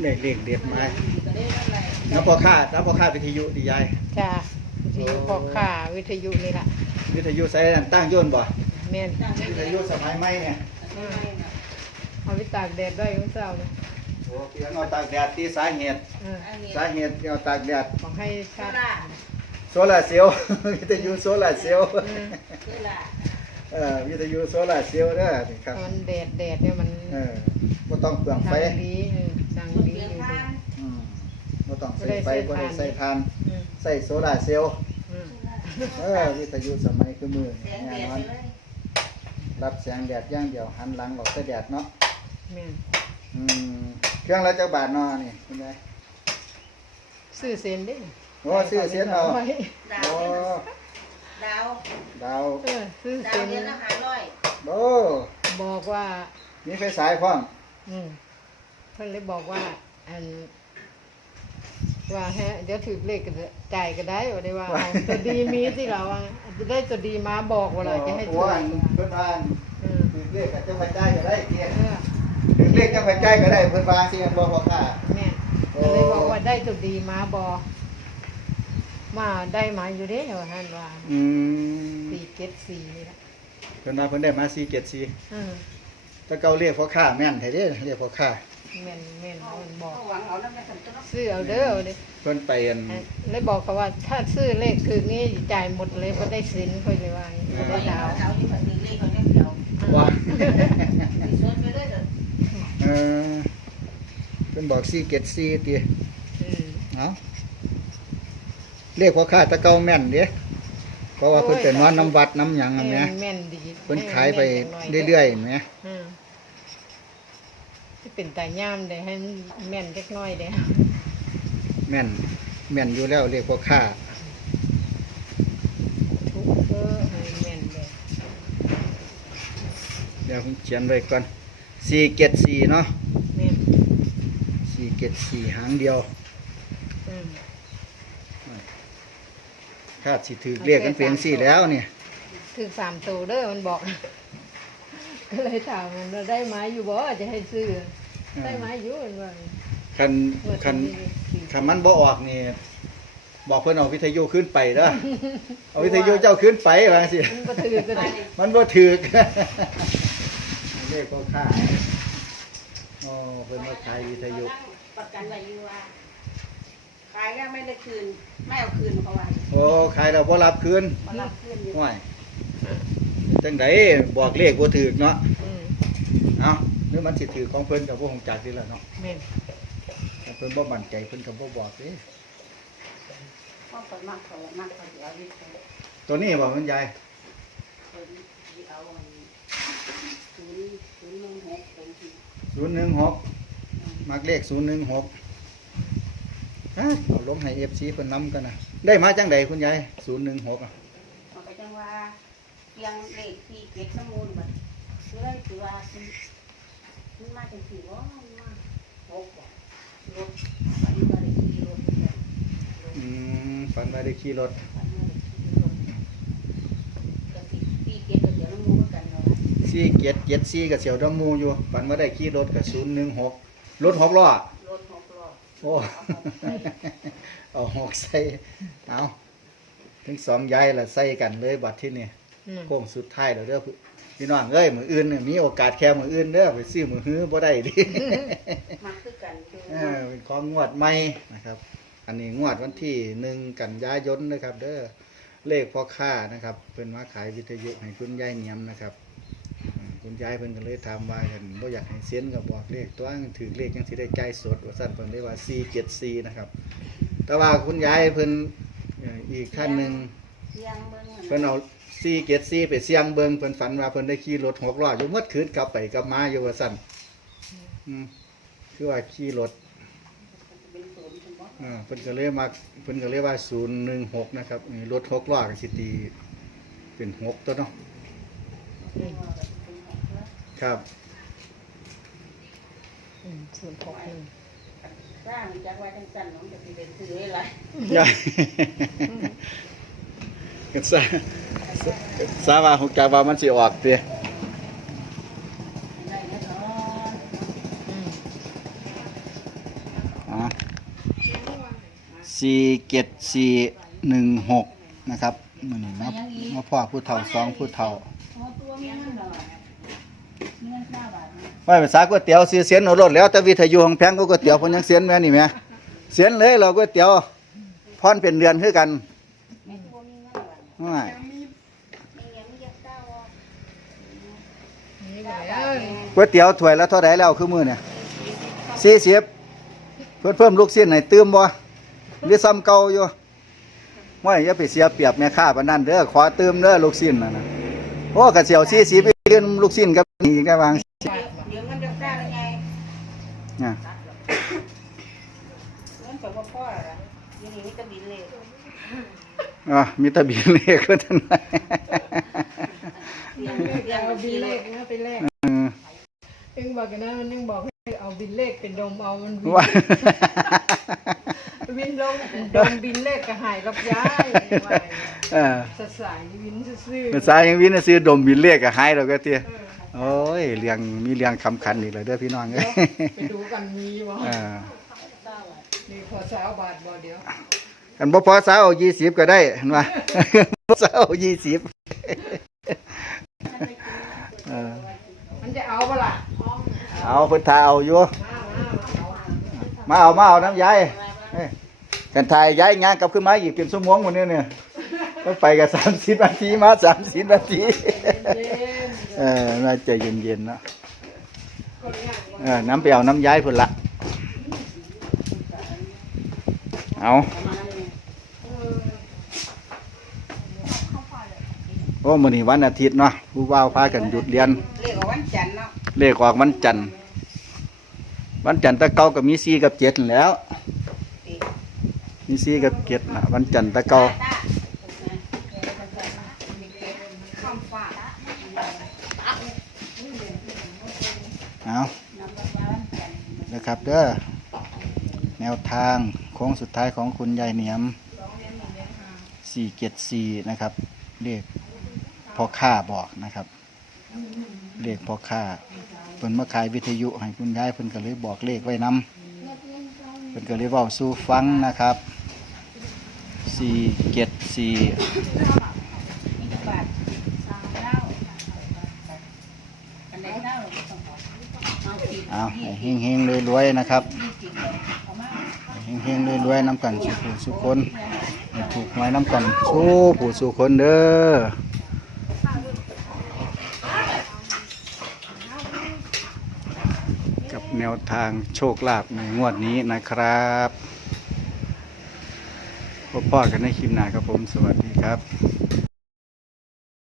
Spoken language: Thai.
เลขเลขเด็ดมาน้ำพอค่าน้ำพอค่าวิทยุดียายจ้าวิทยุพอค่าวิทยุนี่ล่ะวิทยุใส่อันตั้งโยนบ่แม่นวิทยุสมัยใหม่เนี่ยเอาไปตากแดดได้ของเจ้านะโอ้เพียงเอาตากแดดที่สาเหตุเออสาเหตุเอาตากแดดของให้ชาติโซลาร์เซลล์วิทยุโซลาร์เซลล์อืม เออวิทยุโซลาร์เซลล์เด้อนี่ครับมันแดดแดดเนี่ยมันเออบ่ต้องเปลืองไฟทางดีเออทางดีอยู่ดี อืมบ่ต้องใส่ไฟบ่บ่ได้ได้ใส่ใส่ทานอืม ใส่โซลาร์เซลล์อืมเออวิทยุสมัยคือมือนี่แน่นอนรับแสงแดดอย่างเดียวหันหลังออกแต่แดดเนาะ แม่นอืมเครื่องละจักบาทเนาะนี่คุณยาย ซื้อเส้นเด้โอ้ซื้อเสียนเอา ไว้ดาโอ้ว ดาวดาวเออซื้อดาเส้วนเดือนละห้าร้อยโอ้บอกว่า มีไฟสายพร้อมอืมเพิ่นเลยบอกว่า อัน ว่าฮะเดี๋ยวถือเลขก็ได้จ่ายก็ได้ว่าได้ว่าเอาตัวดีมีที่เราอะจะได้ตัวดีมาบอกว่าเราจะให้โอ้ช่วยอันเพิ่นว่าอันเออถือเลขกับเจ้าพระเจ้าก็ได้เกียรเออถือเลขเจ้าพระเจ้าก็ได้เพิ่นว่าสิอันบ่พอค่าแม่ก็เลยบอกว่าได้ตัวดีมาบอก มาได้มาอยู่เด้ว่าท่านว่าอืมสี่เจ็ดสี่นี่ละเพิ่นว่าเพิ่นได้มา474เออแต่เก่าเรียกพ่อค้าแม่นแท้เด้เรียกพ่อค้าแม่นแม่นมันบอกหวังเอาน้ำแม่สันต้นซื้อเอาเด้อเอาเด้อเพิ่นไปอันเลยบอกเขาว่าถ้าซื้อเลขคือนี้จ่ายหมดเลยก็ได้สินค่อยเลยว่าก็ได้ดาวดาวที่ฝันดีเลขเขาเนี่ยเดียวว่ามีส่วนไปเลยเด้อเออเพิ่นบอก474ติอืม เอ้า เรียกพ่อค้าแตะเก่าแม่นเด้เพราะว่าเพิ่นเป็นว่าน้ำวัดน้ำหยังแม่นำแหมนแม่นดีเพิ่นขายไปเรื่อยๆเห็นไหมๆอืมที่เป็นตาย่ามได้ให้แม่นเล็กน้อยเด้แม่นแม่นอยู่แล้วเรียกพ่อค้าทุกเออให้แม่นเลยเดี๋ยวผมเขียนไว้ก่อน474เนาะแม่น474หางเดียวอืม คาดสิถือเรียกกันเพียงสี่แล้วเนี่ยถึงสามตัวเด้อมันบอก ก็เลยถามมันว่าได้ไหมอยู่บ่จะให้ซื้อได้ไหมอยู่มันว่าคันเมื่อคันที่คันมันบ่ออกนี่บอกเพิ่นเอาวิทยุขึ้นไปเด้อเอาวิทยุเจ้าขึ้นไปว่าสิมันก็ถือก็ได้มันบ่ถือกเลขก็ค่าโอ้เพิ่นมาขายวิทยุประกันไว้อยู่ว่าขายก็ไม่ได้คืน ไม่เอาคืนเพราะว่า โอ้ขายแล้วบ่รับคืนมารับคืนอยู่ห่วยจังไดบอกเลขบ่ถูกเนาะอืมเอ้าหรือมันสิถือของเพิ่นก็บ่ฮู้จักนี่แหละเนาะแม่นแต่เพิ่นบ่มั่นใจเพิ่นก็บ่บอกเด้พ่อคนมากเขามากเขาจะเอาที่เขาตัวนี้บ่คุณยายคนที่เอาอันศูนย์ศูนย์หนึ่งหกเป็นที่ศูนย์หนึ่งหกมักเลขศูนย์หนึ่งหก เอาลงให้เอฟซีเพิ่นนำกันนะได้มาจังใดคุณยายศูนย์หนึ่งหกมันก็จังว่าเพียงเลขที่เก็บน้ำมูลมันคือได้คือว่ามันมันมาจังสี่ว่ามันมาหกว่ะรถมันมาได้ขี่รถเนี่ยอืมฝันว่าได้ขี่รถมันมาได้ขี่รถก็สิปีเก็บก็เดี๋ยวน้ำมูลกันเนาะซี่เกียรเกียรซี่กับเสียวดำมูอยู่ฝันว่าได้ขี่รถกับศูนย์หนึ่งหกรถหกล้อรถหกล้อ โอ้ เอาหกใส่ เอาทั้งสองยายละใส่กันเลยบัดที่นี่อืมโค้งสุดท้ายแล้วเด้อพี่น้องเอ้ยมืออื่นเนี่ยมีโอกาสแค่มืออื่นเด้อไปซื้อมือฮื้อบ่ได้ดิมาคือกันคือเออเป็นของงวดใหม่นะครับ อันนี้งวดวันที่หนึ่งกันยายนนะครับ เด้อเลขพ่อค้านะครับเป็นมาขายวิทยุให้คุณยายเนียมนะครับอ่า คุณยายเพิ่นก็เลยถามว่าเห็นบ่อยากให้เซ็นก็บอกเลขตัวถือเลขยังสิได้ใจสดว่าซั่นเพิ่นเลยว่า474 นะครับ แต่ว่าคุณยายเพิ่นเอ่ออีกท่านหนึ่งเสียงเบิ่งเพิ่นเอา474 ไปเสียงเบิงเพิ่นฝันว่าเพิ่นได้ขี่รถหกล้ออยู่หมดคืนกลับไปกลับมาอยู่ว่าซั่นอืมคือว่าขี่รถเป็นศูนย์ถึงบ่อ่าเพิ่นก็เลยมาเพิ่นก็เลยว่าศูนย์หนึ่งหกนะครับรถหกล้อก็สิตีเป็นหกตัวเนาะ เครับอืมศูนย์หกหนึ่งสร้างจากว่าจังซั่นน้องจะสิเป็นซื้ออะไรยายก็ซาซาว่าหกจากว่ามันสิออกเด้ได้แล้วเนาะอืมสี่เจ็ดสี่หนึ่งหกนะครับมันนี่มามาพ่อผู้เฒ่าสองผู้เฒ่า พอตัวมีเงินดอกมีเงินห้าบาทนะว่ภาษาก๋วยเตี๋ยวซื้อเสียนรถแล้วแต่วิทยุของแพงก็ก๋วยเตี๋ยวเพิ่นยังเสียนแม่นี่แม่เสียนเลยเราก๋วยเตี๋ยวพรเป็นเดือนคือกันแม่ตัวมีเงินบาทว่ามียังมีเยอะเก้าอะนี่เก้าแหบาละทเองก๋วยเตี๋ยวถ้วยละเท่าไหร่แล้วคือมือเนี่ย40เพิ่นเพิ่มลูกชิ้นให้ตื้มบ่หรือซ้ำเก่าอยู่ว่อย่าไปเสียเปรียบแม่ค้าปานนั้นเด้อขอเตื้มเด้อลูกชิ้นนะนะโอ้ก็เสียว40 ไปขึ้นลูกชิ้นกับนี่กได้วางเดี๋ยวเงินจะได้ยังไงนะเงินกับพ่อละยี่นี่มีตะบินเลยอะมีตะบินเลขก็ท่านยนเลขเอาบินเลขนะไปเลขเอ็งบอกกันนะมันยังบอกให้เอาบินเลขเป็นดมเอามันบินว่า บินลงดมบินเลขก็หายรับย้ายว่าเออสสายวินซื่อภาษายังวินซื้อดมบินเลขก็หายแล้วก็เตี้ยโอ้ยเรียงมีเรียงคำขันอีกเลยเด้อพี่น้องเอ้ยไปดูกันมีวะเออนี่พอสาวบาทบ่เดียวอันบ่พอสาวเอา20ก็ได้เห็นว่าบ่สาวเอา20เออมันจะเอาเปล่าเอาเพิ่นทาเอาอยู่มาเอามาเอามาเอาน้ำยายเอ้ย กันทายยายงานกลับขึ้นมาอีกเป็นชั่วโมงมื้อนี้เนี่ยก็ไปกัน30นาทีมา30นาทีเย็นเออน่าใจเย็นๆเนาะๆคนงานเออน้ำไปเอาน้ำย้ายพุ่นละเอาเออโอ้มื้อนี้วันอาทิตย์เนาะผู้ว่าวพากันหยุดเรียน เลขของวันจันทร์เนาะเลขออกวันจันทร์วันจันทร์ตะเกาก็มี4กับ7นั่นแหล้ว มี4กับ7น่ะวันจันทร์ตะเกาข้าเอานะครับเด้อแนวทางโค้งสุดท้ายของคุณยายเหนียม 474 นะครับเลขพอค่าบอกนะครับเลขพอค่าเพิ่นมาขายวิทยุให้คุณยายเพิ่นก็เลยบอกเลขไว้นำเพิ่นก็เลยเว้าสู่ฟังนะครับ สี่เจ็ดสี่เก้าอันไหนเก้าเอาสิบเอาให้เฮงๆรวยนะครับเอามาให้เฮงๆรวยน้ำกันสุขสุขคนถูกไว้น้ำกันสู้ผู้สู้คนเด้อกับแนวทางโชคลาภในงวดนี้นะครับ พ่อกันในคลิปหน้าครับผม สวัสดีครับ